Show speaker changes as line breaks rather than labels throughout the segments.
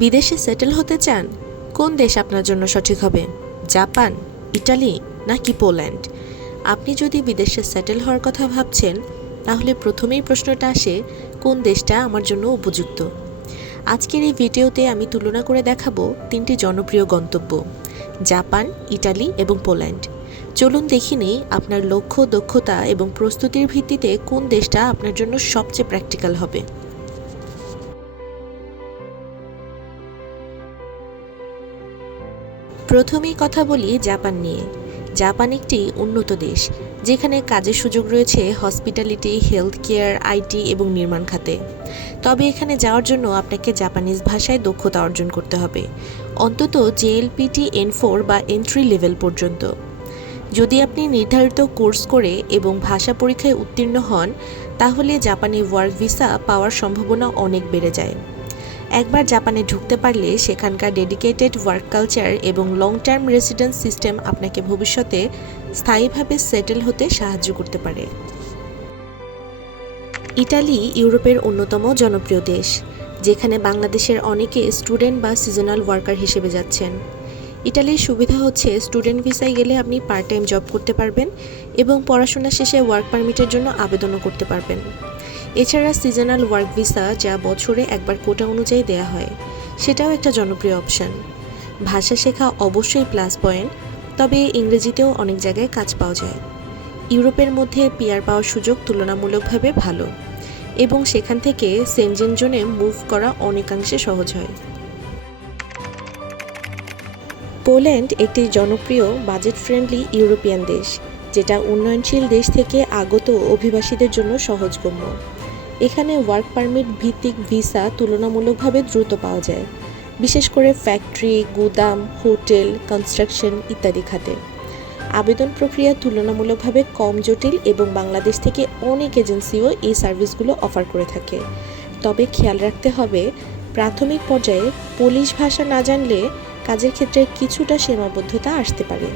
বিদেশে সেটেল হতে চান? কোন দেশ আপনার জন্য সঠিক হবে? জাপান, ইটালি নাকি পোল্যান্ড? আপনি যদি বিদেশে সেটেল হওয়ার কথা ভাবছেন, তাহলে প্রথমেই প্রশ্নটা আসে, কোন দেশটা আমার জন্য উপযুক্ত? আজকের এই ভিডিওতে আমি তুলনা করে দেখাবো তিনটি জনপ্রিয় গন্তব্য, জাপান, ইটালি এবং পোল্যান্ড। চলুন দেখি নেই আপনার লক্ষ্য, দক্ষতা এবং প্রস্তুতির ভিত্তিতে কোন দেশটা আপনার জন্য সবচেয়ে প্র্যাকটিক্যাল হবে। প্রথমেই কথা বলি জাপান নিয়ে। জাপান একটি উন্নত দেশ, যেখানে কাজের সুযোগ রয়েছে হসপিটালিটি হেলথ কেয়ার আইটি এবং নির্মাণ খাতে। তবে এখানে যাওয়ার জন্য আপনাকে জাপানিজ ভাষায় দক্ষতা অর্জন করতে হবে, অন্তত জেএলপিটি এন ফোর বা এন্ট্রি লেভেল পর্যন্ত। যদি আপনি নির্ধারিত কোর্স করে এবং ভাষা পরীক্ষায় উত্তীর্ণ হন, তাহলে জাপানি ওয়ার্ক ভিসা পাওয়ার সম্ভাবনা অনেক বেড়ে যায়। একবার জাপানে ঢুকতে পারলে সেখানকার ডেডিকেটেড ওয়ার্ক কালচার এবং লং টার্ম রেসিডেন্স সিস্টেম আপনাকে ভবিষ্যতে স্থায়ীভাবে সেটেল হতে সাহায্য করতে পারে। ইটালি ইউরোপের অন্যতম জনপ্রিয় দেশ, যেখানে বাংলাদেশের অনেকে স্টুডেন্ট বা সিজনাল ওয়ার্কার হিসেবে যাচ্ছেন। ইটালির সুবিধা হচ্ছে স্টুডেন্ট ভিসায় গেলে আপনি পার্ট টাইম জব করতে পারবেন এবং পড়াশোনা শেষে ওয়ার্ক পারমিটের জন্য আবেদনও করতে পারবেন। এছাড়া সিজনাল ওয়ার্ক ভিসা যা বছরে একবার কোটা অনুযায়ী দেয়া হয়, সেটাও একটা জনপ্রিয় অপশন ভাষা শেখা অবশ্যই প্লাস পয়েন্ট তবে ইংরেজিতেও অনেক জায়গায় কাজ পাওয়া যায়। ইউরোপের মধ্যে পিয়ার পাওয়ার সুযোগ তুলনামূলকভাবে ভালো এবং সেখান থেকে সেনজেন জোনে মুভ করা অনেকাংশে সহজ হয়। পোল্যান্ড একটি জনপ্রিয় বাজেট ফ্রেন্ডলি ইউরোপিয়ান দেশ, যেটা উন্নয়নশীল দেশ থেকে আগত অভিবাসীদের জন্য সহজগম্য। এখানে ওয়ার্ক পারমিট ভিত্তিক ভিসা তুলনামূলকভাবে দ্রুত পাওয়া যায়, বিশেষ করে ফ্যাক্টরি গুদাম হোটেল কনস্ট্রাকশন ইত্যাদি খাতে। আবেদন প্রক্রিয়া তুলনামূলকভাবে কম জটিল এবং বাংলাদেশ থেকে অনেক এজেন্সিও এই সার্ভিসগুলো অফার করে থাকে। তবে খেয়াল রাখতে হবে, প্রাথমিক পর্যায়ে পোলিশ ভাষা না জানলে কাজের ক্ষেত্রে কিছুটা সীমাবদ্ধতা আসতে পারে।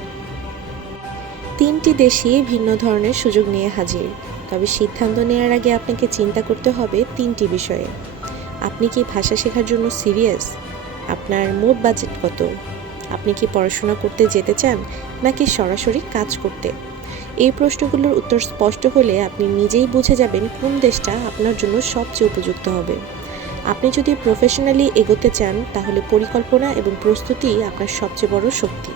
তিনটি দেশই ভিন্ন ধরনের সুযোগ নিয়ে হাজির। তবে সিদ্ধান্ত নেওয়ার আগে আপনাকে চিন্তা করতে হবে তিনটি বিষয়ে। আপনি কি ভাষা শেখার জন্য সিরিয়াস? আপনার মোট বাজেট কত? আপনি কি পড়াশোনা করতে যেতে চান, নাকি সরাসরি কাজ করতে? এই প্রশ্নগুলোর উত্তর স্পষ্ট হলে আপনি নিজেই বুঝে যাবেন কোন দেশটা আপনার জন্য সবচেয়ে উপযুক্ত হবে। আপনি যদি প্রফেশনালি এগোতে চান, তাহলে পরিকল্পনা এবং প্রস্তুতি আপনার সবচেয়ে বড় শক্তি।